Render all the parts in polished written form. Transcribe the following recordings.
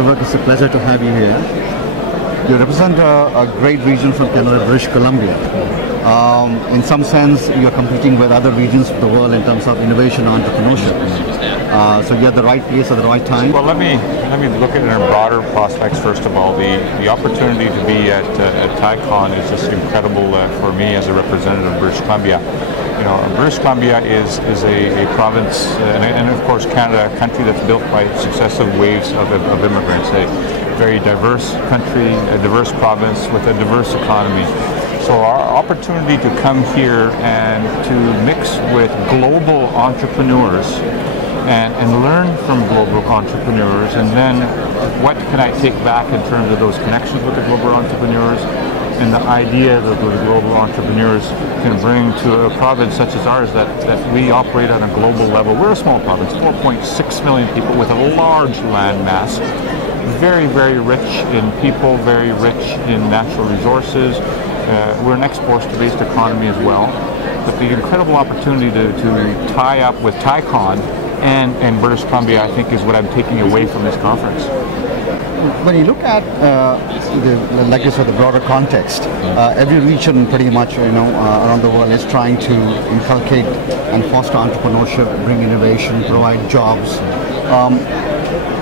Mr. Work, it's a pleasure to have you here. You represent a great region from Canada, British Columbia. In some sense, you're competing with other regions of the world in terms of innovation and entrepreneurship. So you're at the right place at the right time. Well, let me look at it in broader prospects. First of all, the opportunity to be at TICON is just incredible for me as a representative of British Columbia. You know, British Columbia is a province, and of course Canada, a country that's built by successive waves of immigrants. A very diverse country, a diverse province with a diverse economy. So our opportunity to come here and to mix with global entrepreneurs and learn from global entrepreneurs, and then what can I take back in terms of those connections with the global entrepreneurs and the idea that those global entrepreneurs can bring to a province such as ours that we operate on a global level. We're a small province, 4.6 million people with a large land mass, very, very rich in people, very rich in natural resources. We're an exports-based economy as well. But the incredible opportunity to tie up with TICON and British Columbia, I think, is what I'm taking away from this conference. When you look at like you said, the broader context, every region pretty much around the world is trying to inculcate and foster entrepreneurship, bring innovation, provide jobs.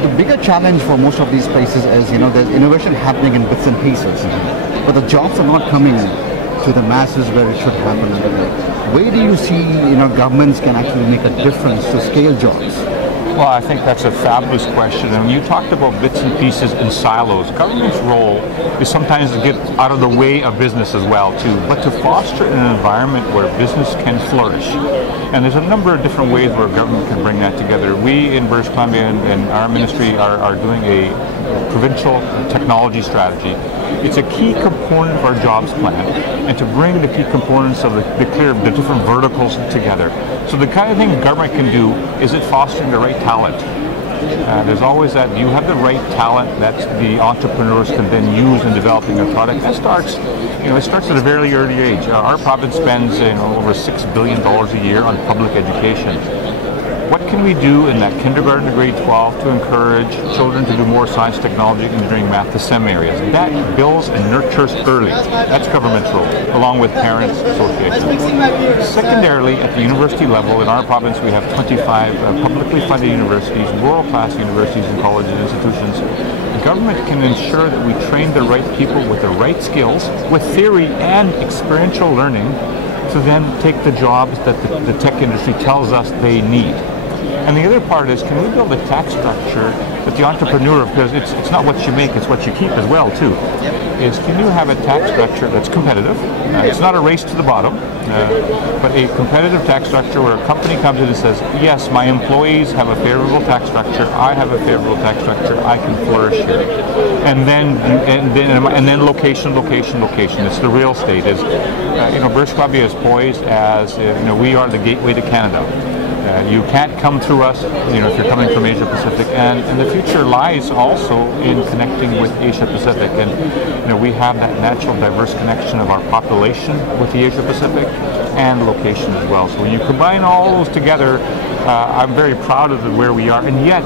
The bigger challenge for most of these places is there's innovation happening in bits and pieces, but the jobs are not coming to the masses where it should happen. Where do you see governments can actually make a difference to scale jobs? Well, I think that's a fabulous question. And when you talked about bits and pieces and silos, government's role is sometimes to get out of the way of business as well, too, but to foster an environment where business can flourish. And there's a number of different ways where government can bring that together. We in British Columbia and our ministry are doing a provincial technology strategy. It's a key component of our jobs plan, and to bring the key components of the different verticals together. So the kind of thing government can do is it fostering the right talent. There's always that, do you have the right talent that the entrepreneurs can then use in developing a product? That starts, it starts at a very early age. Our province spends over $6 billion a year on public education. What can we do in that kindergarten to grade 12 to encourage children to do more science, technology, engineering, math, the STEM areas? That builds and nurtures early. That's government's role, along with parents, associations. Secondarily, at the university level, in our province, we have 25 publicly funded universities, world-class universities and colleges and institutions. The government can ensure that we train the right people with the right skills, with theory and experiential learning, to then take the jobs that the tech industry tells us they need. And the other part is, can we build a tax structure that the entrepreneur, because it's not what you make, it's what you keep as well, too, is can you have a tax structure that's competitive? It's not a race to the bottom, but a competitive tax structure where a company comes in and says, yes, my employees have a favorable tax structure, I have a favorable tax structure, I can flourish here. And then location. It's the real estate. British Columbia is poised as, we are the gateway to Canada. You can't come through us, if you're coming from Asia Pacific, and the future lies also in connecting with Asia Pacific. And we have that natural diverse connection of our population with the Asia Pacific and location as well. So when you combine all those together, I'm very proud of where we are, and yet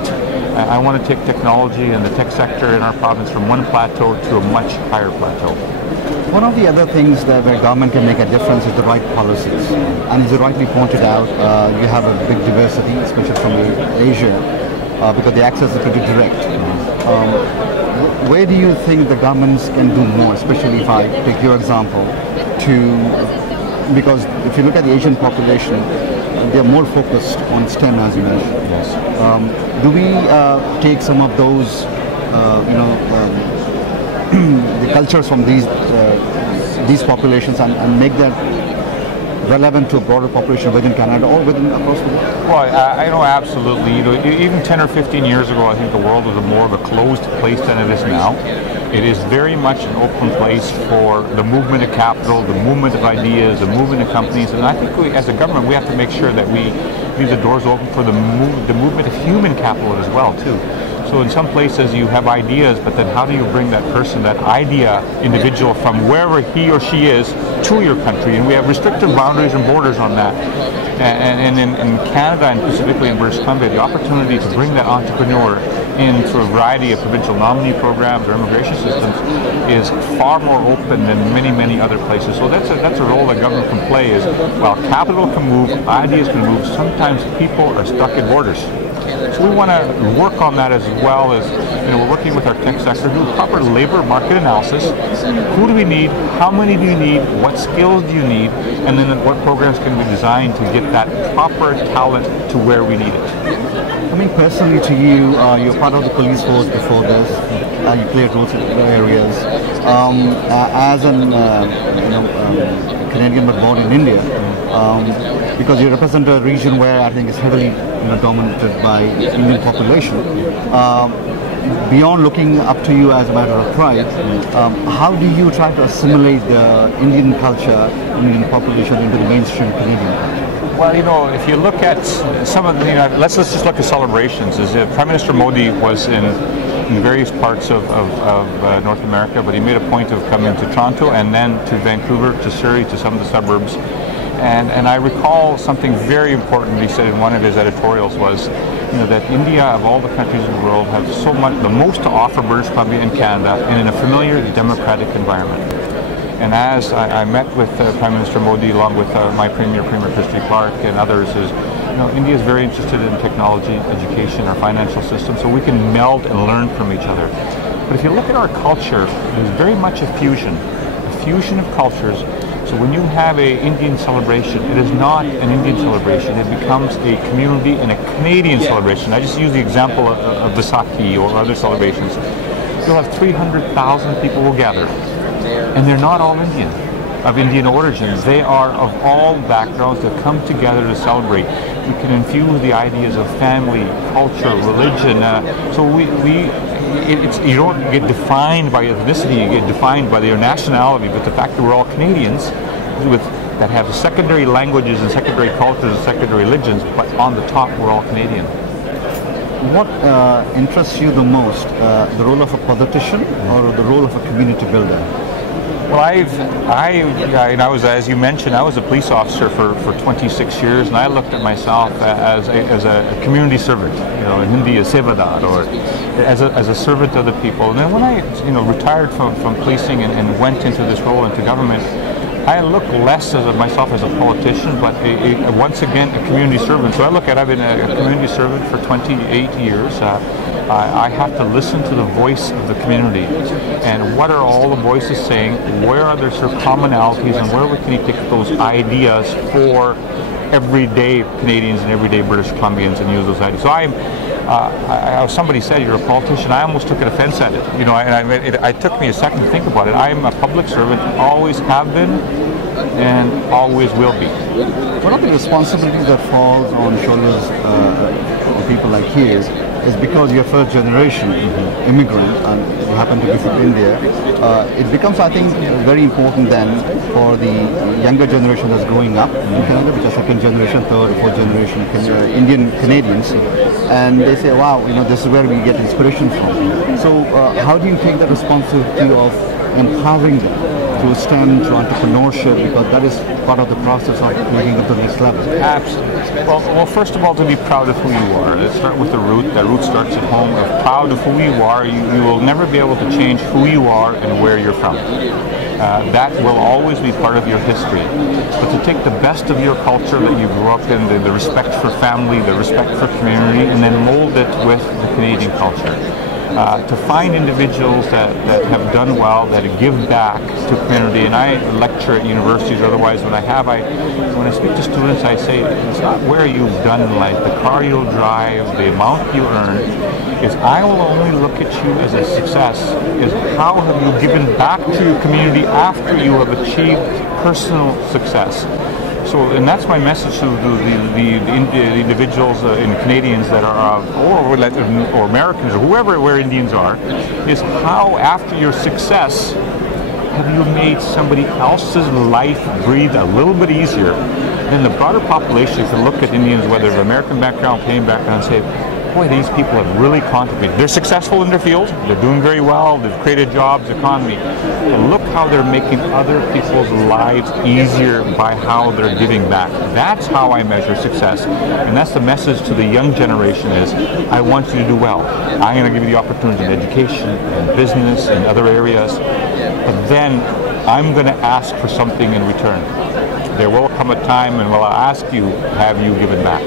I want to take technology and the tech sector in our province from one plateau to a much higher plateau. One of the other things that where government can make a difference is the right policies. And as you rightly pointed out, you have a big diversity, especially from Asia, because the access is pretty direct. Where do you think the governments can do more, especially if I take your example, because if you look at the Asian population, they're more focused on STEM, as you mentioned. Yes. Do we take some of those, the cultures from these populations and make that relevant to a broader population within Canada or within across the world? Well, I know absolutely. Even 10 or 15 years ago, I think the world was more of a closed place than it is now. It is very much an open place for the movement of capital, the movement of ideas, the movement of companies, and I think as a government we have to make sure that we leave the doors open for the movement of human capital as well, too. So in some places you have ideas, but then how do you bring that person, that idea individual from wherever he or she is to your country? And we have restrictive boundaries and borders on that. And in Canada, and specifically in British Columbia, the opportunity to bring that entrepreneur into a variety of provincial nominee programs or immigration systems is far more open than many other places. So that's a role that government can play. Is while capital can move, ideas can move. Sometimes people are stuck at borders. So we want to work on that as well as, we're working with our tech sector, do proper labor market analysis. Who do we need? How many do you need? What skills do you need? And then what programs can we design to get that proper talent to where we need it? Coming personally to you, you're part of the police force before this. You played roles in other areas. As an Canadian but born in India, because you represent a region where I think is heavily dominated by the Indian population. Beyond looking up to you as a matter of pride, how do you try to assimilate the Indian culture, Indian population into the mainstream Canadian culture? Well, if you look at some of the, let's just look at celebrations. Prime Minister Modi was in various parts of North America, but he made a point of coming to Toronto and then to Vancouver, to Surrey, to some of the suburbs. And I recall something very important he said in one of his editorials was, that India, of all the countries in the world, have so much, the most to offer British Columbia and Canada, and in a familiar democratic environment. And as I met with Prime Minister Modi, along with my Premier Christy Clark, and others, is India is very interested in technology, education, our financial system, so we can meld and learn from each other. But if you look at our culture, there's very much a fusion of cultures. So when you have an Indian celebration, it is not an Indian celebration. It becomes a community and a Canadian celebration. I just use the example of Vaisakhi or other celebrations. You'll have 300,000 people will gather, and they're not all Indian, of Indian origins. They are of all backgrounds that come together to celebrate. We can infuse the ideas of family, culture, religion. You don't get defined by ethnicity, you get defined by your nationality, but the fact that we're all Canadians that have secondary languages and secondary cultures and secondary religions, but on the top we're all Canadian. What interests you the most, the role of a politician or the role of a community builder? Well, I was, as you mentioned, I was a police officer for 26 years, and I looked at myself as a community servant, in Hindi, a sevadar, or as a servant of the people. And then when I, retired from policing and went into this role into government, I look less as myself as a politician, but once again a community servant. So I've been a community servant for 28 years. I have to listen to the voice of the community, and what are all the voices saying? Where are there sort of commonalities, and where can you take those ideas for everyday Canadians and everyday British Columbians and use those ideas? So somebody said you're a politician. I almost took an offense at it. It took me a second to think about it. I'm a public servant, always have been, and always will be. One of the responsibilities that falls on shoulders of people like you is because you're first generation immigrant and you happen to be from India, it becomes, I think, very important then for the younger generation that's growing up in Canada, which are second generation, third or fourth generation Indian Canadians, and they say, wow, this is where we get inspiration from. So how do you take the responsibility of empowering them to STEM, to entrepreneurship, because that is part of the process of making it to the next level? Absolutely. Well, first of all, to be proud of who you are. Let's start with the root. That root starts at home. If proud of who you are, you will never be able to change who you are and where you're from. That will always be part of your history. But to take the best of your culture that you grew up in, the respect for family, the respect for community, and then mold it with the Canadian culture. To find individuals that have done well, that give back to community, and I lecture at universities, otherwise when I speak to students, I say, it's not where you've done in life, the car you'll drive, the amount you earn, is I will only look at you as a success, is how have you given back to your community after you have achieved personal success. So, and that's my message to the individuals and Canadians that are, or Americans, or where Indians are, is how after your success have you made somebody else's life breathe a little bit easier. Then the broader population can look at Indians, whether of American background, Canadian background, and say, boy, these people have really contributed. They're successful in their field, they're doing very well, they've created jobs, economy. But look how they're making other people's lives easier by how they're giving back. That's how I measure success. And that's the message to the young generation is, I want you to do well. I'm going to give you the opportunity in education and business and other areas, but then I'm going to ask for something in return. There will come a time when I'll ask you, have you given back?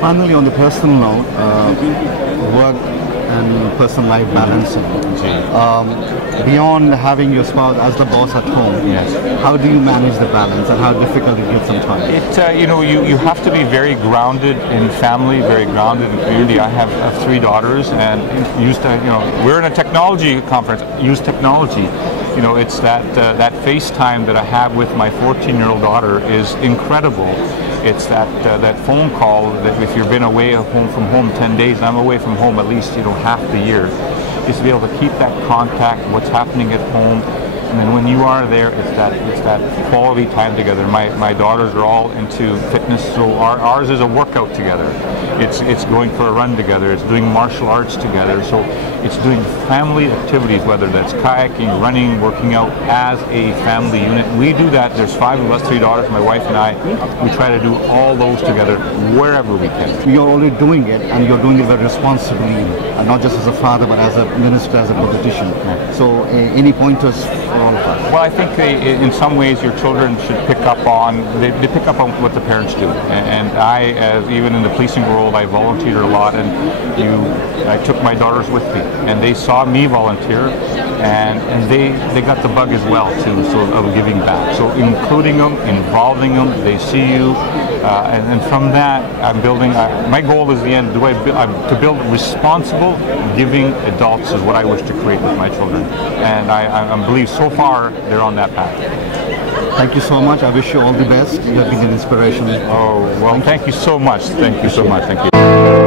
Finally, on the personal note, work and personal life balancing. Beyond having your spouse as the boss at home, yes, how do you manage the balance, and how difficult it gets sometimes? You have to be very grounded in family, very grounded in community. I have 3 daughters, and we're in a technology conference. Use technology. It's that FaceTime that I have with my 14-year-old daughter is incredible. It's that phone call that if you've been away from home 10 days, I'm away from home at least half the year, is to be able to keep that contact, what's happening at home, and then when you are there, it's that quality time together. My daughters are all into fitness, so ours is a workout together. It's going for a run together. It's doing martial arts together. So it's doing family activities, whether that's kayaking, running, working out as a family unit. We do that. There's 5 of us, 3 daughters, my wife and I. We try to do all those together wherever we can. You're already doing it, and you're doing it very responsibly, not just as a father, but as a minister, as a politician. So any pointers for all of us? Well, I think in some ways your children should pick up on, they pick up on what the parents do. And I, even in the policing world, I volunteered a lot, and I took my daughters with me, and they saw me volunteer, and they got the bug as well too, so of giving back. So including them, involving them, they see you, and from that I'm building. My goal is the end. To build responsible, giving adults is what I wish to create with my children, and I believe so far they're on that path. Thank you so much. I wish you all the best. You have been an inspiration. Oh, well, thank you so much. Thank you so much. Thank you.